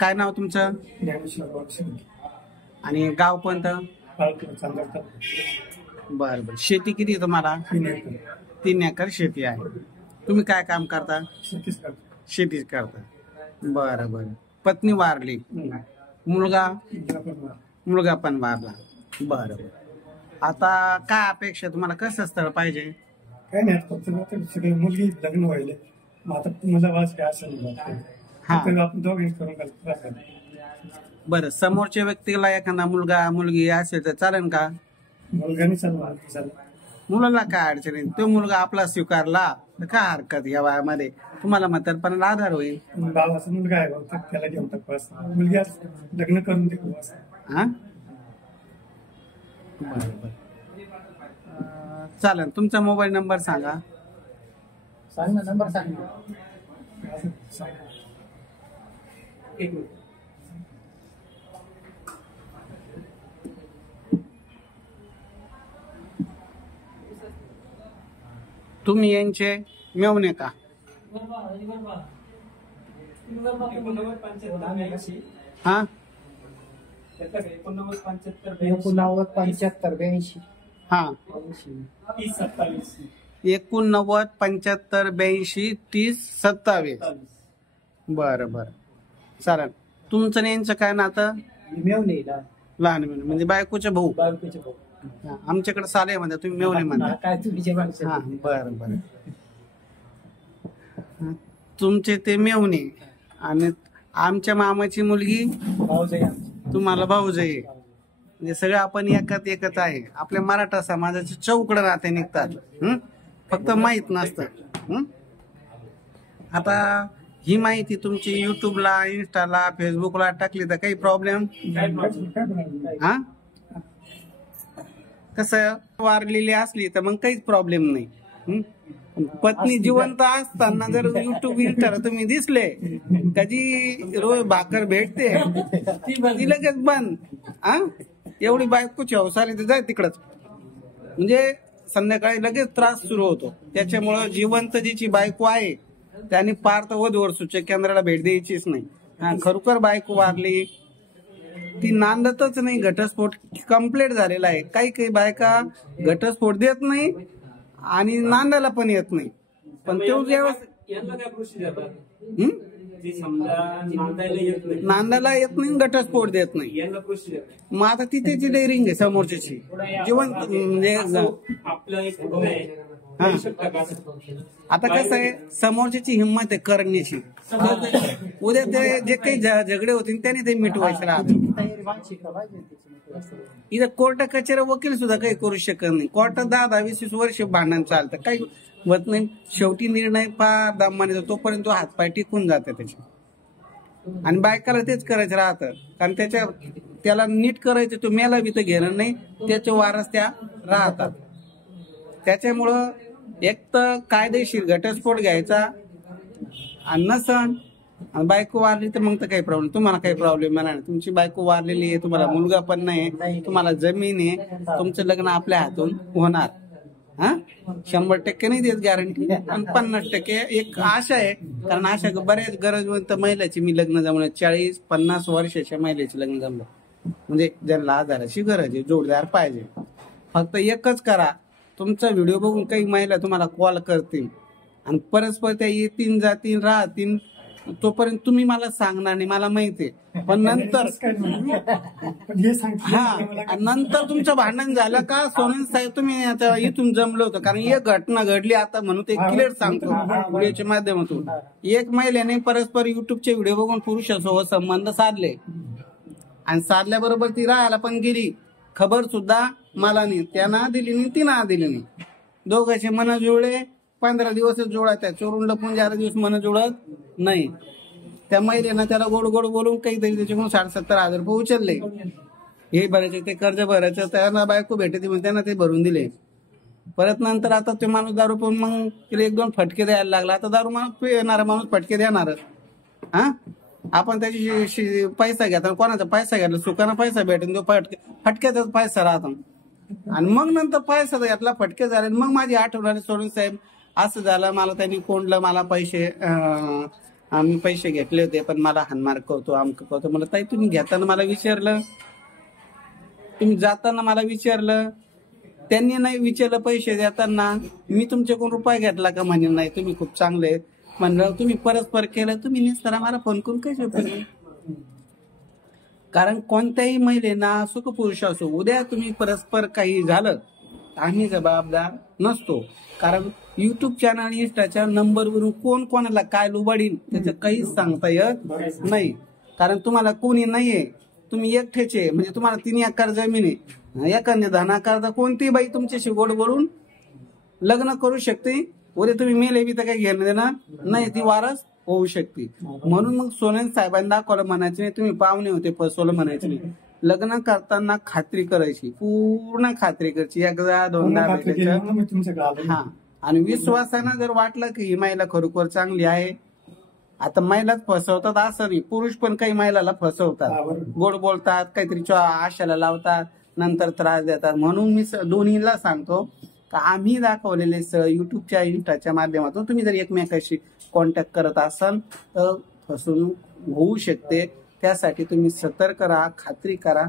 काय नाव तुमचं आणि गाव कोणतं? बर बर. शेती किती आहे तुम्हाला? 3 एकर शेती आहे. तुम्ही काय काम करता? शेतीच करता. बरं बरं. पत्नी वारली, मुलगा पण वारला. बरं बरं. आता काय अपेक्षा तुम्हाला? कसं स्थळ पाहिजे? काय नाही, फक्त मुलगी लग्न व्हायले आता मला वाच काय असं नाही. आपण दोघे करून बरं. समोरच्या व्यक्तीला एखादा मुलगा मुलगी असेल तर चालेल का? मुलगा नाही चालेल. मुलाला काय अडचण आहे? तो मुलगा आपला स्वीकारला तर काय हरकत या वयामध्ये? तुम्हाला म्हातारपणाला आधार होईल. बाबाचा मुलगा आहे त्याला घेऊन टाकू, मुलगी लग्न करून दे. हा चालेल. तुमचा मोबाईल नंबर सांगा. सांग ना, नंबर सांग. तुम्ही यांचे मेवणे का? हा 89 हा 89 75 82 30 27. बरं बरं चालेल. तुमचं आणि यांचं काय नातं? मेवणे, लहान मेवणे म्हणजे बायकोचे भाऊ. आमच्याकडे साले म्हणता, तुम्ही मेवणे म्हणता. हा बरं बरं. तुमचे ते मेवणे आणि आमच्या मामाची मुलगी तुम्हाला भाऊजाई. म्हणजे सगळं आपण एकत आहे. आपल्या मराठा समाजाचे चौकड नाते निघतात. फक्त माहित नसतं. आता ही माहिती तुमची युट्यूबला, इन्स्टाला, फेसबुकला टाकली तर काही प्रॉब्लेम? हा कसं वारलेली असली तर मग काहीच प्रॉब्लेम नाही. पत्नी जिवंत असताना जर युट्यूब इन्स्टाला तुम्ही दिसले, कधी रोज भाकर भेटते ती लगेच बंद. एवढी बायकोची हौसाली तर जाय तिकडच. म्हणजे संध्याकाळी लगेच त्रास सुरू होतो. त्याच्यामुळं जिवंत जिची बायको आहे त्यांनी पार तर वधूवर सूचक केंद्राला भेट द्यायचीच नाही. खरोखर बायको वारली ती नांदतच नाही. घटस्फोट कम्प्लीट झालेला आहे. काही काही बायका घटस्फोट देत नाही आणि नांदायला पण येत नाही. पण ते नांदायला येत नाही, घटस्फोट देत नाही. मग आता तिथे डेअरिंग आहे समोरच्याची. जिवंत म्हणजे आता कसं आहे, समोरच्याची हिंमत आहे करण्याची. उद्या ते जे काही झगडे होतील त्याने ते मिटवायचे राहत. इथं कोर्ट कचेरी वकील सुद्धा काही करू शकत नाही. कोर्टात 10-20 वर्ष भांडण चालतं, काही होत नाही. शेवटी निर्णय फार दमाने येतो, तोपर्यंत तो हातपाय टिकून जाते त्याचे. आणि बायकाला तेच करायचं राहतं, कारण त्याला नीट करायचं. तो मेला बी तर घेणं नाही, त्याचे वारस त्या राहतात. त्याच्यामुळं एक तर कायदेशीर घटस्फोट घ्यायचा आणि नसन. बायको वारली तर मग तर काही प्रॉब्लेम, तुम्हाला काही प्रॉब्लेम नाही. तुमची बायको वारलेली आहे, तुम्हाला मुलगा पण नाही, तुम्हाला जमीन आहे, तुमचं लग्न आपल्या हातून होणार. 100% नाही देत गॅरंटी, पण 50% एक आशा आहे. कारण अशा बऱ्याच गरजवंत महिलाची मी लग्न जमलं, 40-50 वर्षाच्या महिलेचे लग्न जमलं. म्हणजे ज्यांना आधाराची गरज आहे, जोडदार पाहिजे. फक्त एकच करा, तुमचा व्हिडिओ बघून काही महिला तुम्हाला कॉल करतील आणि परस्पर त्या येतील जातील राहतील, तोपर्यंत तुम्ही मला सांगणार नाही, मला माहिती आहे. पण नंतर नंतर तुमचं भांडण झालं का, सोनन साहेब तुम्ही आता इथून जमलं होतं, कारण एक घटना घडली आता म्हणून ते क्लिअर सांगतो व्हिडिओच्या माध्यमातून. एक महिलेने परस्पर युट्यूबचे व्हिडिओ बघून पुरुषासोबत संबंध साधले आणि साधल्याबरोबर ती राहायला पण गेली. खबर सुद्धा मला नाही, त्यानं दिली नाही, तिनं दिली नाही. दोघांचे मन जुळले, 15 दिवस जुळत आहे. चोरून लपून 11 दिवस मन जुळत नाही. त्या महिलेनं त्याला गोड गोड बोलून काहीतरी त्याच्याकडून 60-70 हजार रुपये उचलले. हे भरायचे, ते कर्ज भरायचं, त्यांना बायको भेटते म्हणून त्यांना ते भरून दिले. परत नंतर आता ते माणूस दारू पिऊन मग तिला 1-2 फटके द्यायला लागला. आता दारू माणूस येणारा माणूस फटके देणारच. आपण त्याची पैसा घेता, कोणाचा पैसा घेतला सुखाना पैसा भेटेल, तो फटक्याचाच पैसा राहतो. आणि मग नंतर पैसा घेतला, फटके झाले, मग माझी आठवण आली, सोडून साहेब असं झालं, मला त्यांनी कोंडलं, मला पैसे आम्ही पैसे घेतले होते पण मला हानमार करतो आमक करतो. मला ताई तुम्ही घेताना मला विचारलं, तुम्ही जाताना मला विचारलं, त्यांनी नाही विचारलं पैसे देताना मी तुमच्याकडून रुपया घेतला का म्हणे नाही तुम्ही खूप चांगले म्हणलं. तुम्ही परस्पर केलं तुम्ही निसरा मला फोन करून काय शोधलं. कारण कोणत्याही महिलेना सुख पुरुष असो उद्या तुम्ही परस्पर काही झालं आम्ही जबाबदार नसतो. कारण युट्यूब चॅनल इंस्टाच्या नंबरवरून कोण कोणाला काय लुबाडीन त्याचं काहीच सांगता येत नाही. कारण तुम्हाला कोणी नाहीये, तुम्ही एकटेचे म्हणजे तुम्हाला 3 एकर जमीन आहे, एखाद्या धनाकरता कोणती बाई तुमच्याशी गोड बोलून लग्न करू शकते. उद्या तुम्ही मेले बी तर काही घेणं देणार नाही, ती वारस होऊ शकते. म्हणून मग सोनन साहेबांना दाखवलं म्हणायचे नाही, तुम्ही पाहुणे होते फसवलं म्हणायचे नाही. लग्न करताना खात्री करायची, पूर्ण खात्री करायची, एकदा दोनदा भेटायचं. हा, आणि विश्वासानं जर वाटलं की ही महिला खरोखर चांगली आहे. आता महिलाच फसवतात असं नाही, पुरुष पण काही महिलाला फसवतात, गोड बोलतात, काहीतरी आशाला लावतात, नंतर त्रास देतात. म्हणून मी दोन्हीला सांगतो का आम्ही दाखवलेले युट्यूबच्या इंस्टाच्या माध्यमातून तुम्ही जर एकमेकाशी कॉन्टॅक्ट करत असाल तर फसवणूक होऊ शकते. त्यासाठी तुम्ही सतर्क राहा, खात्री करा.